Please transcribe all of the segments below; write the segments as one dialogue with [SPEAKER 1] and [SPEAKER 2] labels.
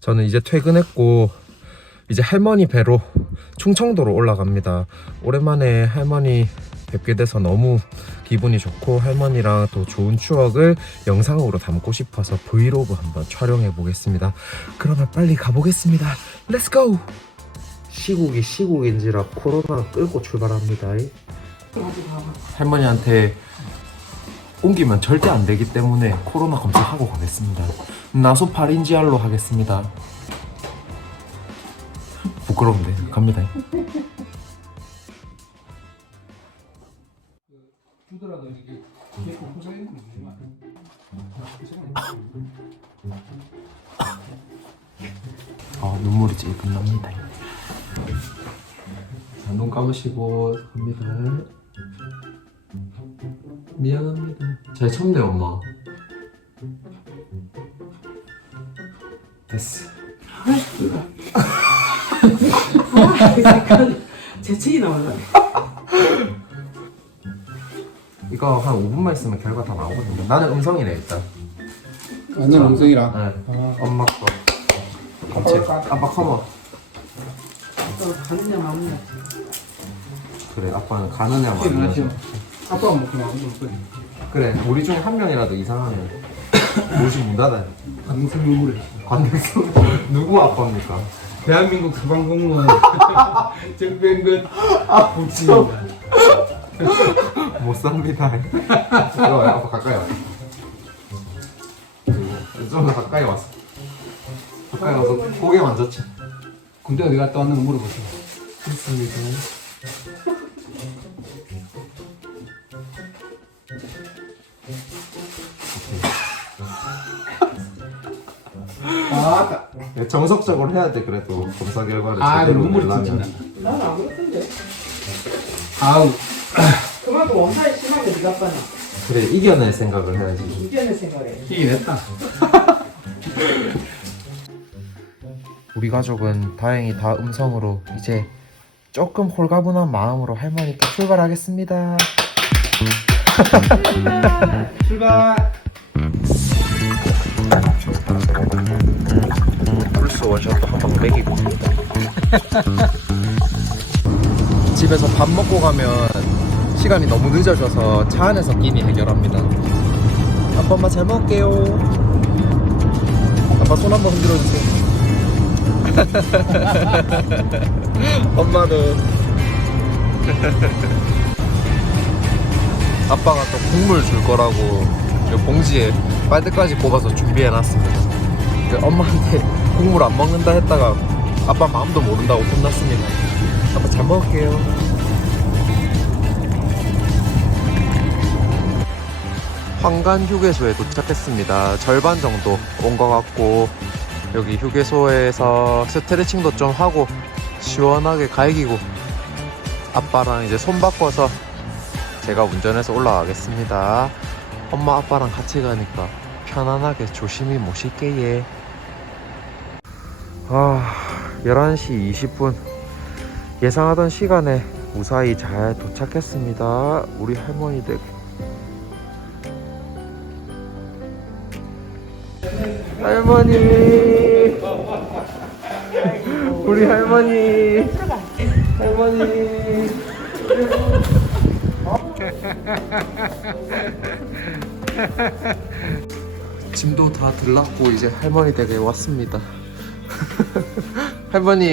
[SPEAKER 1] 저는 이제 퇴근했고 이제 할머니 배로 충청도로 올라갑니다. 오랜만에 할머니 뵙게 돼서 너무 기분이 좋고 할머니랑 또 좋은 추억을 영상으로 담고 싶어서 브이로그 한번 촬영해 보겠습니다. 그러면 빨리 가보겠습니다. 렛츠고! 시국이 시국인지라 코로나 끌고 출발합니다. 할머니한테 옮기면 절대 안 되기 때문에 코로나 검사하고 가겠습니다. 나소파린지알로 하겠습니다. 부끄러운데 갑니다. 아 눈물이 찔끔 납니다. 자, 눈 감으시고 갑니다. 미안합니다. 잘 쳤네 엄마. 됐어.
[SPEAKER 2] 재채기 나올라.
[SPEAKER 1] 이거 한 5분만 있으면 결과 다 나오거든요. 나는 음성이네 일단.
[SPEAKER 3] 완전 엉성이라.
[SPEAKER 1] 네. 엄마 거. 같이. 아빠 커머.
[SPEAKER 2] 또 가느냐 마느냐.
[SPEAKER 1] 그래 아빠는 가느냐. 마느냐.
[SPEAKER 3] 아빠가 먹고 나온 거.
[SPEAKER 1] 그래 우리 중에 한 명이라도 이상하면 옷이 문 닫아요.
[SPEAKER 3] 관승 눈물에.
[SPEAKER 1] 관객석 누구 아빠입니까?
[SPEAKER 3] 대한민국 소방공무원 정병근 복지입니다.
[SPEAKER 1] 못 삽니다. 들어와요 아빠 가까이 와. 좀더 가까이 왔어. 가까이 와서 고개 만졌지.
[SPEAKER 3] 군대 어디 갔다 왔는가 물어보세요.
[SPEAKER 1] 좋습니다.
[SPEAKER 3] 아,
[SPEAKER 1] 네, 정석적으로 해야 돼 그래도 검사 결과를
[SPEAKER 3] 아
[SPEAKER 1] 제대로
[SPEAKER 3] 눈물이
[SPEAKER 1] 내려면.
[SPEAKER 3] 찢긴다.
[SPEAKER 2] 난안 그렇던데.
[SPEAKER 3] 아우,
[SPEAKER 2] 그만큼 원산이 심한 게 네가 빠나.
[SPEAKER 1] 그래 이겨낼 생각을 해야지.
[SPEAKER 2] 이겨내 생각해.
[SPEAKER 3] 이게 냈다.
[SPEAKER 1] 우리 가족은 다행히 다 음성으로 이제 조금 홀가분한 마음으로 할머니께 출발하겠습니다.
[SPEAKER 3] 출발.
[SPEAKER 1] 원샷도 한방 먹이고. 집에서 밥 먹고 가면 시간이 너무 늦어져서 차 안에서 끼니 해결합니다. 아빠 엄마 잘 먹을게요. 아빠 손 한번 흔들어 주세요. 엄마는. 아빠가 또 국물 줄 거라고 이 봉지에 빨대까지 꼽아서 준비해 놨습니다. 그 엄마한테 국물 안 먹는다 했다가 아빠 마음도 모른다고 혼났습니다. 아빠 잘 먹을게요. 황간 휴게소에 도착했습니다. 절반 정도 온 것 같고 여기 휴게소에서 스트레칭도 좀 하고 시원하게 갈기고 아빠랑 이제 손 바꿔서 제가 운전해서 올라가겠습니다. 엄마 아빠랑 같이 가니까 편안하게 조심히 모실게 예. 아, 11시 20분. 예상하던 시간에 무사히 잘 도착했습니다. 우리 할머니 댁. 할머니! 우리 할머니! 할머니! 짐도 다 들랐고 이제 할머니 댁에 왔습니다. 할머니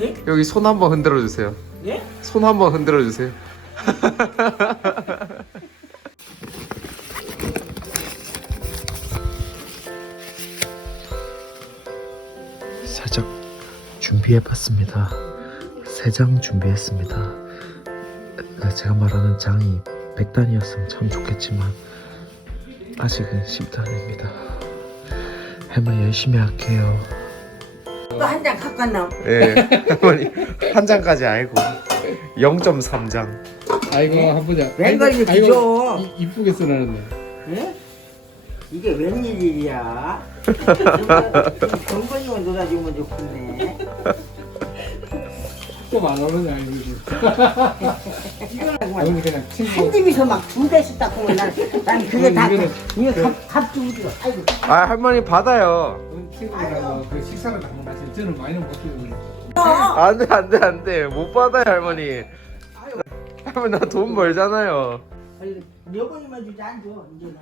[SPEAKER 2] 예?
[SPEAKER 1] 여기 손 한번 흔들어 주세요.
[SPEAKER 2] 예?
[SPEAKER 1] 손 한번 흔들어 주세요. 살짝 준비해봤습니다. 세 장 준비했습니다. 제가 말하는 장이 100단이었으면 참 좋겠지만 아직은 10단입니다. 할머니 열심히 할게요.
[SPEAKER 2] 또 한 장 갖고 왔나?
[SPEAKER 1] 예, 할머니 한 장까지 알고 0.3장.
[SPEAKER 3] 아이고 한 보자.
[SPEAKER 2] 웬걸이
[SPEAKER 3] 아이고,
[SPEAKER 2] 주죠.
[SPEAKER 3] 이- 이쁘게 써놨네.
[SPEAKER 2] 예? 이게 웬일이야? 정건이만 놀아주면 좋겠네.
[SPEAKER 3] 좀안 오느냐 이거지. 오늘 그냥 친구.
[SPEAKER 2] 한 집에서 막 두 대씩 닦고 난, 난 그게 다
[SPEAKER 3] 이거는
[SPEAKER 2] 이게
[SPEAKER 3] 그-
[SPEAKER 2] 값, 값주고 아이고
[SPEAKER 1] 아 할머니 받아요
[SPEAKER 3] 오늘 친구들하고. 그 식사를 다 먹었지. 저는 많이는 못 드거든요.
[SPEAKER 1] 안돼 안돼 안돼. 못 받아요 할머니. 할머니 나 돈 벌잖아요.
[SPEAKER 2] 여보니만 주지 안 줘. 이제는.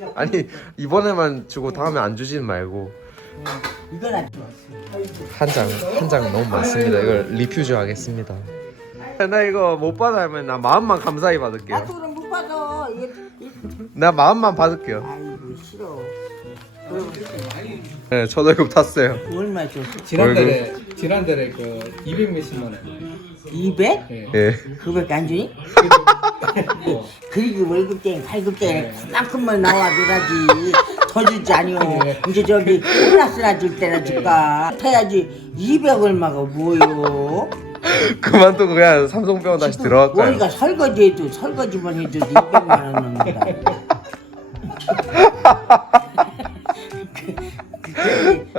[SPEAKER 2] 네가
[SPEAKER 1] 아니 이번에만 주고 다음에 안 주진 말고.
[SPEAKER 2] 이건 안 줘.
[SPEAKER 1] 한 장 한 장 너무 많습니다. 이걸 리퓨즈 하겠습니다. 나 이거 못 받아 할머니 나 마음만 감사히 받을게요.
[SPEAKER 2] 나도 그럼 못 받아. 이게 이-
[SPEAKER 1] 나 마음만 받을게요.
[SPEAKER 2] 싫어.
[SPEAKER 1] 네 저도 이거 탔어요
[SPEAKER 2] 얼마 줘?
[SPEAKER 3] 지난달에 지난달에 그 200 몇십만 원.
[SPEAKER 2] 200?
[SPEAKER 3] 예.
[SPEAKER 1] 예
[SPEAKER 2] 그거밖에 안 주니?
[SPEAKER 3] 어.
[SPEAKER 2] 그리고 월급쟁이 팔급쟁이 그만큼만 나와 줘야지 더 주지 아니오 이제 저기 플러스나 줄 때나 줄까 해야지 200 얼마가 뭐요
[SPEAKER 1] 그만두고 그냥 삼성병원 다시 들어갈까요?
[SPEAKER 2] 우리가 설거지해도 설거지만 해도 200만 원 넘는다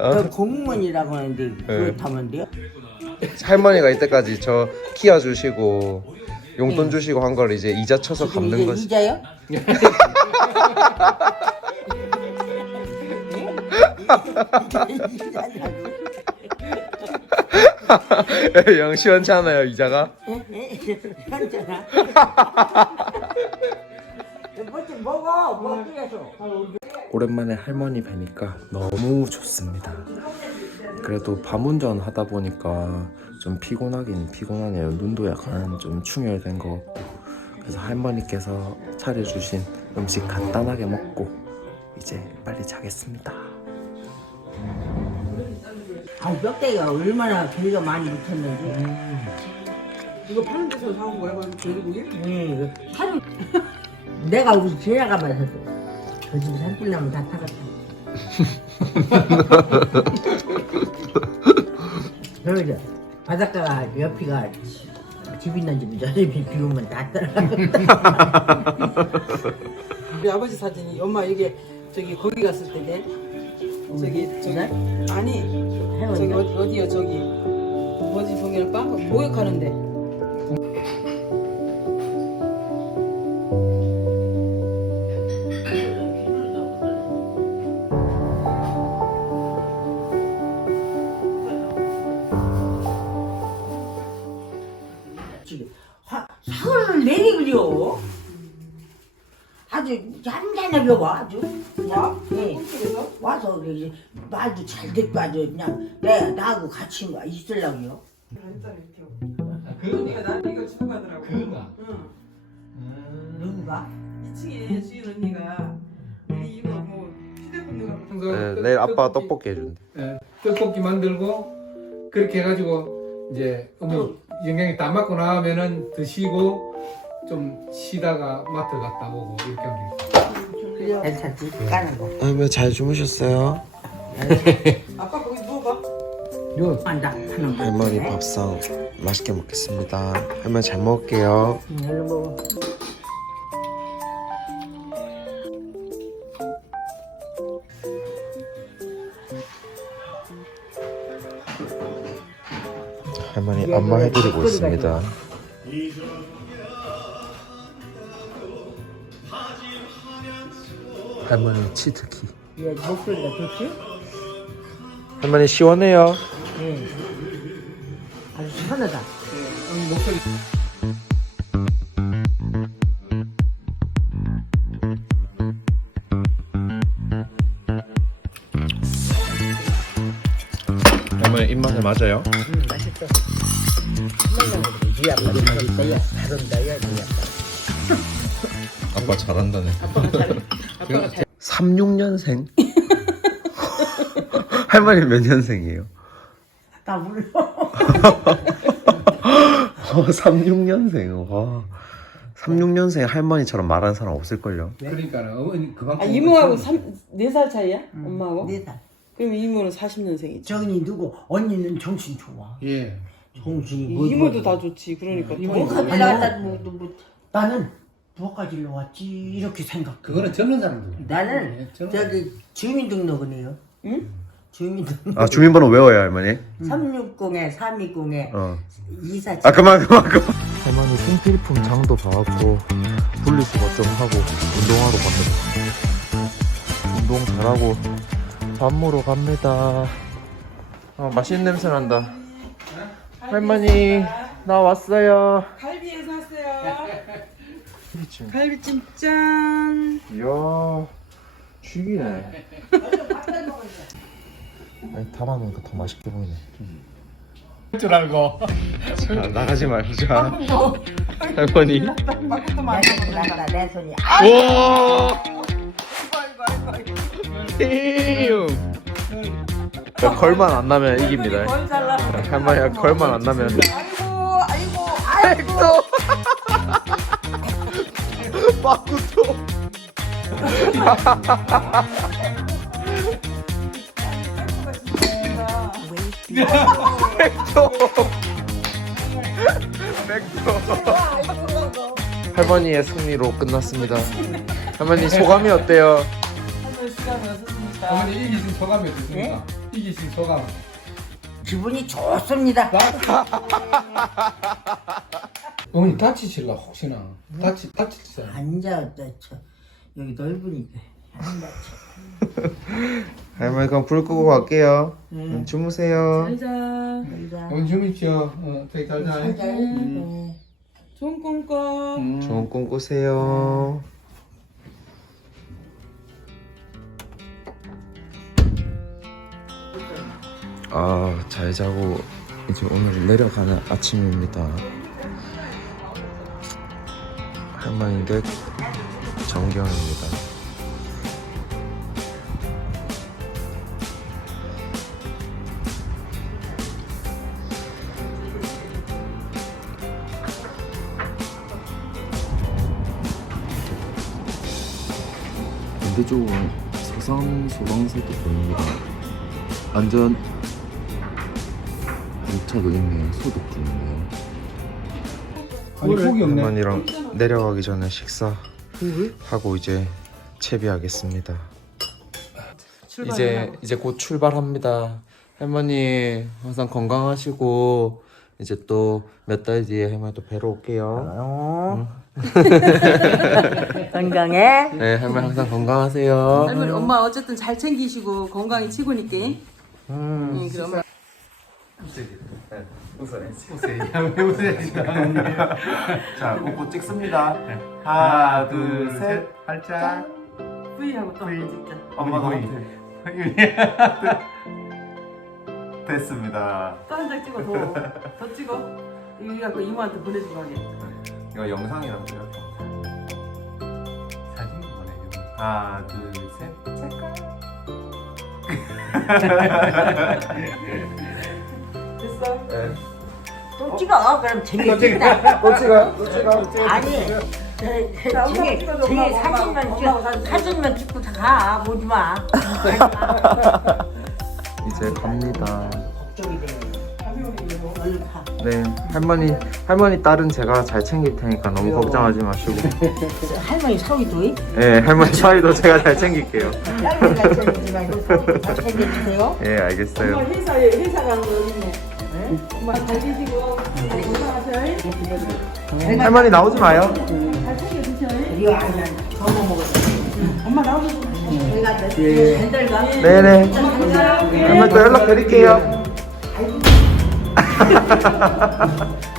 [SPEAKER 2] 그, 그 공무원이라고 하는데 그렇다면 돼요?
[SPEAKER 1] 할머니가 이때까지 저 키워 주시고 용돈 주시고 한 걸 이제 이자 쳐서
[SPEAKER 2] 지금
[SPEAKER 1] 갚는
[SPEAKER 2] 이게
[SPEAKER 1] 거지
[SPEAKER 2] 이자요?
[SPEAKER 1] 영 시원치 않아요 이자가?
[SPEAKER 2] 현잖아. 뭐좀 먹어, 뭐 그래서.
[SPEAKER 1] 오랜만에 할머니 뵈니까 너무 좋습니다. 그래도 밤운전 하다 보니까 좀 피곤하긴 피곤하네요. 눈도 약간 좀 충혈된 것 같고. 그래서 할머니께서 차려주신 음식 간단하게 먹고 이제 빨리 자겠습니다.
[SPEAKER 2] 아, 뼈대가 얼마나 개가 많이 붙었는지.
[SPEAKER 4] 이거 파는 데서 사온 거야? 그럼 돼지고기?
[SPEAKER 2] 음, 하루 내가 우리 지나가면서 저 집에 산불 나면 다 타갔다. 그러죠. 바닷가가 옆이가 집 있는 집이 저 집이 비 오면 다 따라가.
[SPEAKER 4] 우리 아버지 사진이 엄마 이게 저기 거기 갔을 때게 저기 저기
[SPEAKER 2] 네?
[SPEAKER 4] 아니 저기. 어디, 어디요 저기 뭐지 저기를 빵 모욕하는데
[SPEAKER 2] 내리그려. 아주 얌전하게 와 아주 그냥 예.
[SPEAKER 4] 그래서
[SPEAKER 2] 와서 그래 말도 잘 듣고 아주 그냥 내 나하고 같이 뭐 있으려고요.
[SPEAKER 4] 언니가 나 이거 주고 가더라고
[SPEAKER 3] 그런가?
[SPEAKER 4] 응
[SPEAKER 2] 누군가?
[SPEAKER 4] 2층에 주인 언니가 우리 이거 뭐 휴대폰 누가
[SPEAKER 3] 평소
[SPEAKER 1] 네, 내일 아빠가 떡볶이 해준대.
[SPEAKER 3] 예, 떡볶이 만들고 그렇게 해가지고 이제 어머니 영양이 다 맞고 나면은 드시고 좀 쉬다가 마트 갔다 오고 이렇게 하면 되겠다.
[SPEAKER 2] 괜찮지? 까는 거.
[SPEAKER 1] 할머니 잘 주무셨어요?
[SPEAKER 4] 아빠 거기 누워봐
[SPEAKER 3] 요
[SPEAKER 2] 한다 하는 거.
[SPEAKER 1] 할머니 밥상 맛있게 먹겠습니다. 할머니 잘 먹을게요.
[SPEAKER 2] 응, 얼른 먹어.
[SPEAKER 1] 할머니 안마 해드리고 있습니다. 할머니 치트키.
[SPEAKER 2] 얘 목소리가 좋지?
[SPEAKER 1] 할머니 시원해요.
[SPEAKER 2] 예. 아주 시원하다.
[SPEAKER 3] 오늘 목소리
[SPEAKER 1] 할머니 입맛에 맞아요?
[SPEAKER 2] 음, 맛있어. 네 아빠 맛있다. 야, 잘한다. 야, 네 아빠.
[SPEAKER 1] 아빠 잘한다네.
[SPEAKER 4] 아빠가 잘해 아빠가 잘
[SPEAKER 1] 36년생? 할머니 몇 년생이에요?
[SPEAKER 2] 나 몰라.
[SPEAKER 1] 어, 36년생. 와. 36년생 할머니처럼 말하는 사람 없을걸요?
[SPEAKER 3] 그러니까 어머니 그만큼
[SPEAKER 4] 아 이모하고 3, 4살 차이야? 엄마하고?
[SPEAKER 2] 네 살.
[SPEAKER 4] 그럼 이모는 40년생이지
[SPEAKER 2] 저기 누구? 언니는 정신 좋아.
[SPEAKER 3] 예
[SPEAKER 2] 정신이 뭐
[SPEAKER 4] 이모도 다 좋지 그러니까
[SPEAKER 3] 이모.
[SPEAKER 4] 더.
[SPEAKER 2] 뭐가 올라갔다 뭐, 뭐, 나는 부엌까지 일로 왔지 이렇게 생각.
[SPEAKER 3] 그거는 젊은 사람들
[SPEAKER 2] 나는
[SPEAKER 3] 예, 젊은
[SPEAKER 2] 저기 주민등록은 해요.
[SPEAKER 4] 응?
[SPEAKER 2] 주민등록
[SPEAKER 1] 아 주민번호 외워요 할머니?
[SPEAKER 2] 360에 320에
[SPEAKER 1] 어.
[SPEAKER 2] 247
[SPEAKER 1] 아 그만 그만 그만 할머니 생필품 장도 봐왔고 분리수거 좀 하고 운동하러 갑니다 운동 잘하고 밥 먹으러 갑니다 아 맛있는 냄새 난다 할머니 나 왔어요
[SPEAKER 4] 갈비에서 왔어요. 갈비찜 짠.
[SPEAKER 1] 이야 죽이네. 아니 담아놓으니까 더 맛있게 보이네.
[SPEAKER 3] 줄 알고.
[SPEAKER 1] 자, 나가지 말자. 할머니.
[SPEAKER 2] 나가라 내 손이.
[SPEAKER 1] 우와 걸만 안 나면 이깁니다. 할머니가 걸만 안 나면.
[SPEAKER 4] 아이고 아이고
[SPEAKER 1] 또 빠꾸도 할머니의 승리로 끝났습니다. 할머니 소감이 어때요?
[SPEAKER 3] 어머니 이기신 소감이 어떻습니까? 이기신 소감.
[SPEAKER 2] 기분이 좋습니다
[SPEAKER 3] 어머니 다치실라 혹시나 다치 다치잖아.
[SPEAKER 2] 앉아왔다 저 여기 넓으니까 앉아
[SPEAKER 1] 할머니 그럼 불 끄고 갈게요. 음, 주무세요.
[SPEAKER 4] 자
[SPEAKER 2] 앉아
[SPEAKER 3] 어머니 주무시오. 어, 되게 잘 자.
[SPEAKER 2] 네.
[SPEAKER 4] 좋은 꿈 꿔.
[SPEAKER 1] 좋은 꿈 꾸세요. 아, 잘 자고 이제 오늘 내려가는 아침입니다. 할머니 댁 정경입니다. 반대쪽은 서산 소방서도 보입니다. 안전 문턱도 있네요. 소독 중이네요.
[SPEAKER 3] 아니 폭이 없네.
[SPEAKER 1] 할머니랑 내려가기 전에 식사 하고 이제 채비하겠습니다. 이제 이제 곧 출발합니다. 할머니 항상 건강하시고 이제 또 몇 달 뒤에 할머니 또 뵈러 올게요.
[SPEAKER 2] 어. 건강해
[SPEAKER 1] 네, 할머니 항상 건강하세요.
[SPEAKER 4] 할머니 엄마 어쨌든 잘 챙기시고 건강이 최고니까.
[SPEAKER 1] 음.
[SPEAKER 4] 응, 그럼
[SPEAKER 1] 자, 웃고 찍습니다. 하나, 둘, 셋.
[SPEAKER 3] 활짝.
[SPEAKER 4] V하고 또 한번 찍자.
[SPEAKER 1] 엄마가
[SPEAKER 3] 거의.
[SPEAKER 1] 됐습니다.
[SPEAKER 4] 또 한 장 찍어 더. 더 찍어. 이거 갖고 이모한테 보내주고 하게.
[SPEAKER 1] 이거 영상이라고요?
[SPEAKER 3] 사진 보내줘.
[SPEAKER 1] 하나, 둘, 셋.
[SPEAKER 4] 됐어?
[SPEAKER 1] 네.
[SPEAKER 2] 또 찍어 그럼 재미있다
[SPEAKER 1] 또 찍어요? 또 찍어?
[SPEAKER 2] 아니 저- 저기 저기 사진만 찍어 사진만 찍고 다 가. 보지 마
[SPEAKER 1] 이제 갑니다.
[SPEAKER 2] 걱정이 돼 얼른 가
[SPEAKER 1] 네, 할머니, 할머니 딸은 제가 잘 챙길 테니까 너무 걱정하지 마시고.
[SPEAKER 2] 할머니 사위도 이?
[SPEAKER 1] 네, 할머니 사이도 제가 잘 챙길게요.
[SPEAKER 2] 딸기가 챙기지 말고 사위도 잘 챙겨주세요
[SPEAKER 1] 예, 알겠어요.
[SPEAKER 4] 회사에 회사 가는 거 어딨네. 엄마 잘 계시고 건강하세요.
[SPEAKER 1] 할머니 나오지 마요.
[SPEAKER 2] 이거 아니야 저거 먹었어 엄마 나오고 저희가 밴들가
[SPEAKER 1] 네네. 할머니 또 연락 드릴게요.